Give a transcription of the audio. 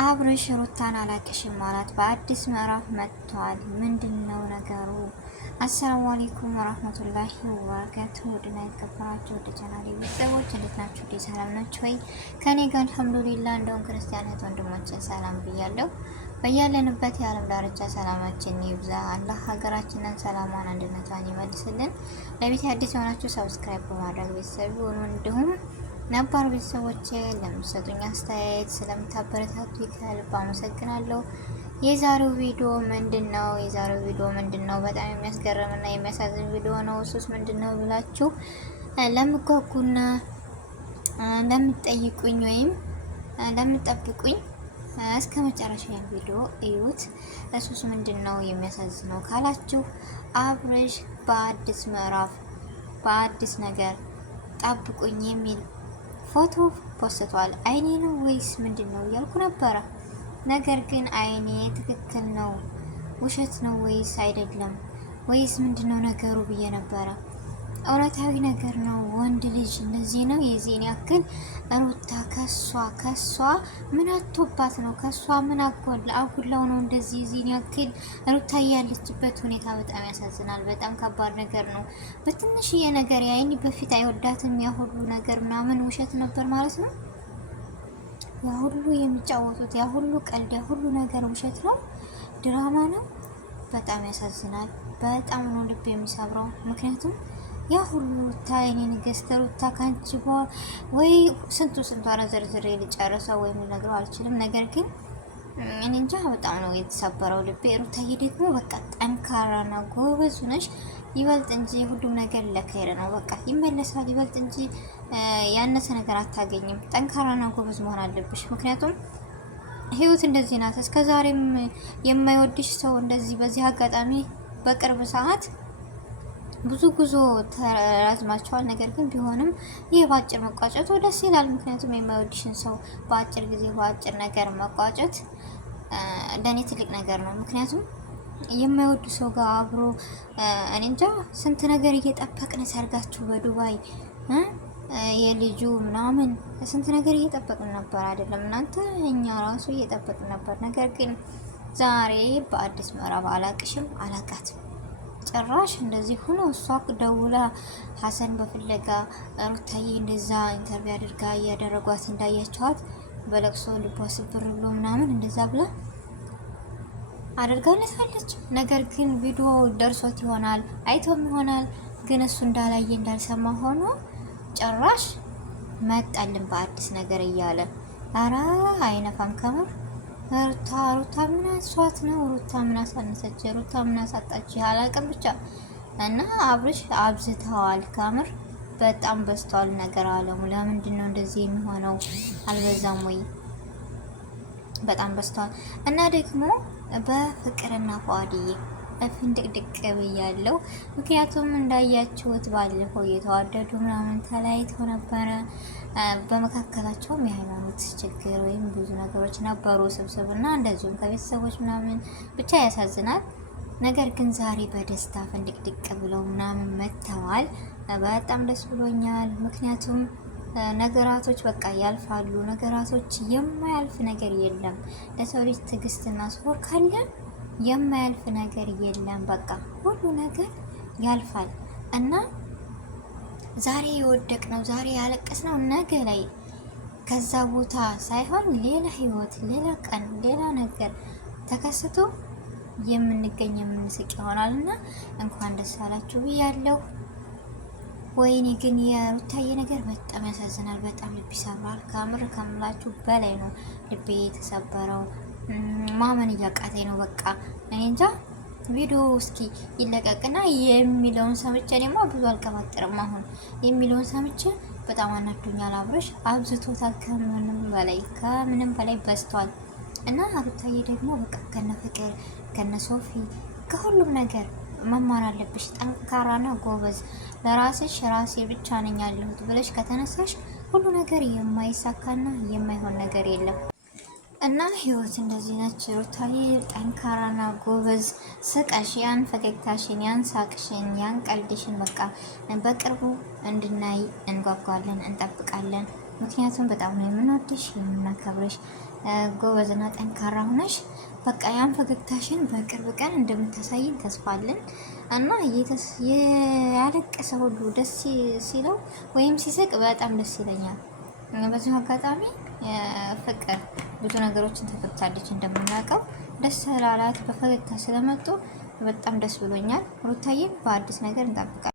አብርሽ ሩታን አላቅሽም ማለት በአዲስ ምዕራፍ መጥቷል። ምንድነው ነገሩ? አሰላሙ አለይኩም ወራህመቱላሂ ወበረካቱሁ። ውድና የተከበራችሁ ወደ ቻናሌ ቤተሰቦች እንዴት ናችሁ? ሰላም ናችሁ ወይ? ከኔ ጋር አልሐምዱሊላህ። እንደውም ክርስቲያን እህት ወንድሞችን ሰላም ብያለሁ። በያለንበት የዓለም ዳርቻ ሰላማችን ይብዛ። አላህ ሀገራችንን ሰላሟን አንድነቷን ይመልስልን። ለቤት አዲስ የሆናችሁ ሰብስክራይብ በማድረግ ቤተሰብ ይሁኑ። እንዲሁም ነባር ቤተሰቦቼ ለምትሰጡኝ አስተያየት ስለምታበረታቱ ከልብ አመሰግናለሁ። የዛሬው ቪዲዮ ምንድነው? በጣም የሚያስገርምና የሚያሳዝን ቪዲዮ ነው። እሱስ ምንድነው ብላችሁ ለምትጓጉና ለምትጠይቁኝ ወይም ለምትጠብቁኝ እስከ መጨረሻ ቪዲዮ እዩት። እሱስ ምንድነው የሚያሳዝነው ካላችሁ አብርሽ በአዲስ ምዕራፍ በአዲስ ነገር ጠብቁኝ የሚል ፎቶ ፖስቷል። አይኔ ነው ወይስ ምንድነው እያልኩ ነበረ። ነገር ግን አይኔ ትክክል ነው ውሸት ነው ወይስ አይደለም ወይስ ምንድነው ነገሩ ብዬ ነበረ። እውነታዊ ነገር ነው። ወንድ ልጅ እንደዚህ ነው። የዚህን ያክል ሩታ ከሷ ምን አቶባት ነው? ከሷ ምን አጉላው ነው እንደዚህ የዚህን ያክል ሩታ ያለችበት ሁኔታ በጣም ያሳዝናል። በጣም ከባድ ነገር ነው። በትንሽዬ ነገር ያይኝ በፊት አይወዳትም ያ ሁሉ ነገር ምናምን ውሸት ነበር ማለት ነው። ያ ሁሉ የሚጫወቱት ያ ሁሉ ቀልድ ያ ሁሉ ነገር ውሸት ነው፣ ድራማ ነው። በጣም ያሳዝናል። በጣም ነው ልብ የሚሰብረው። ምክንያቱም ያ ሁሉ ሩታ የኔ ንግስት ሩታ ካንቺ ወይ ስንቱ አዘርዝሬ ልጨርሰው ወይም ልነግረው አልችልም። ነገር ግን እኔ እንጃ በጣም ነው የተሰበረው ልቤ። ሩታዬ ደግሞ በቃ ጠንካራና ጎበዝ ነሽ። ይበልጥ እንጂ ሁሉም ነገር ለከይረ ነው። በቃ ይመለሳል። ይበልጥ እንጂ ያነሰ ነገር አታገኝም። ጠንካራና ጎበዝ መሆን አለብሽ። ምክንያቱም ህይወት እንደዚህ ናት። እስከዛሬም የማይወድሽ ሰው እንደዚህ በዚህ አጋጣሚ በቅርብ ሰዓት ብዙ ጉዞ ተራዝማቸዋል። ነገር ግን ቢሆንም ይህ በአጭር መቋጨቱ ደስ ይላል። ምክንያቱም የማይወድሽን ሰው በአጭር ጊዜ በአጭር ነገር መቋጨት ለእኔ ትልቅ ነገር ነው። ምክንያቱም የማይወዱ ሰው ጋር አብሮ እኔ እንጃ ስንት ነገር እየጠበቅን ሰርጋችሁ በዱባይ የልጁ ምናምን ስንት ነገር እየጠበቅን ነበር አይደለም እናንተ? እኛ ራሱ እየጠበቅን ነበር። ነገር ግን ዛሬ በአዲስ ምዕራፍ አላቅሽም አላቃትም ጭራሽ እንደዚህ ሆኖ እሷ ደውላ ሀሰን በፍለጋ ሩታዬ እንደዛ ኢንተርቪው አድርጋ እያደረጓት እንዳያቸዋት በለቅሶ ልቧ ስብር ብሎ ምናምን እንደዛ ብላ አድርጋለታለች። ነገር ግን ቪዲዮ ደርሶት ይሆናል አይቶም ይሆናል። ግን እሱ እንዳላየ እንዳልሰማ ሆኖ ጭራሽ መጣልን በአዲስ ነገር እያለ አራ አይነፋም ከምር ሩታ ምን አሷት ነው? ሩታ ምን አሳነሰች? ሩታ ምን አሳጣች? አላውቅም ብቻ እና አብርሽ አብዝተዋል። ከምር በጣም በዝቷል ነገር አለሙ። ለምንድን ነው እንደዚህ የሚሆነው? አልበዛም ወይ? በጣም በዝቷል። እና ደግሞ በፍቅርና ፏድዬ ፍንድቅድቅ ብያለሁ። ምክንያቱም እንዳያችሁት ባለፈው እየተዋደዱ ምናምን ተለያይተው ነበረ። በመካከላቸውም የሃይማኖት ችግር ወይም ብዙ ነገሮች ነበሩ ስብስብና እንደዚሁም ከቤተሰቦች ምናምን ብቻ ያሳዝናል። ነገር ግን ዛሬ በደስታ ፍንድቅድቅ ብለው ምናምን መጥተዋል። በጣም ደስ ብሎኛል። ምክንያቱም ነገራቶች በቃ ያልፋሉ። ነገራቶች የማያልፍ ነገር የለም። ለሰው ልጅ ትዕግስትና ስፖር ካለ የማያልፍ ነገር የለም። በቃ ሁሉ ነገር ያልፋል እና ዛሬ የወደቅ ነው ዛሬ ያለቀስ ነው ነገ ላይ ከዛ ቦታ ሳይሆን ሌላ ህይወት፣ ሌላ ቀን፣ ሌላ ነገር ተከስቶ የምንገኝ የምንስቅ ይሆናል እና እንኳን ደስ አላችሁ ብያለሁ። ወይኔ ግን የሩታዬ ነገር በጣም ያሳዝናል። በጣም ልብ ይሰብራል። ከምር ከምላችሁ በላይ ነው ልቤ የተሰበረው። ማመን እያቃተኝ ነው። በቃ እኔ እንጃ። ቪዲዮ እስኪ ይለቀቅና የሚለውን ሰምቼ እኔማ ብዙ አልቀባጥርም። አሁን የሚለውን ሰምቼ በጣም አናዶኛል። አብርሽ አብዝቶታል። ከምንም በላይ በዝቷል። እና ሩታዬ ደግሞ በቃ ከነ ፍቅር ከነ ሶፊ ከሁሉም ነገር መማር አለብሽ። ጠንካራና ጎበዝ ለራስሽ ራሴ ብቻ ነኝ ያለሁት ብለሽ ከተነሳሽ ሁሉ ነገር የማይሳካና የማይሆን ነገር የለም። እና ህይወት እንደዚህ ነች። ሩታዬ ጠንካራና ጎበዝ ስቀሽ ያን ፈገግታሽን ያን ሳቅሽን ያን ቀልድሽን በቃ በቅርቡ እንድናይ እንጓጓለን፣ እንጠብቃለን። ምክንያቱም በጣም ነው የምንወድሽ የምናከብርሽ። ጎበዝና ጠንካራ ሆነሽ በቃ ያን ፈገግታሽን በቅርብ ቀን እንደምታሳይን ተስፋ አለን እና ያለቀሰ ሁሉ ደስ ሲለው ወይም ሲስቅ በጣም ደስ ይለኛል። በዚሁ አጋጣሚ ፍቅር ብዙ ነገሮችን ተፈታለች እንደምናውቀው። ደስ ስላላት በፈገግታ ስለመጡ በጣም ደስ ብሎኛል። ሩታዬም በአዲስ ነገር እንጠብቃለን።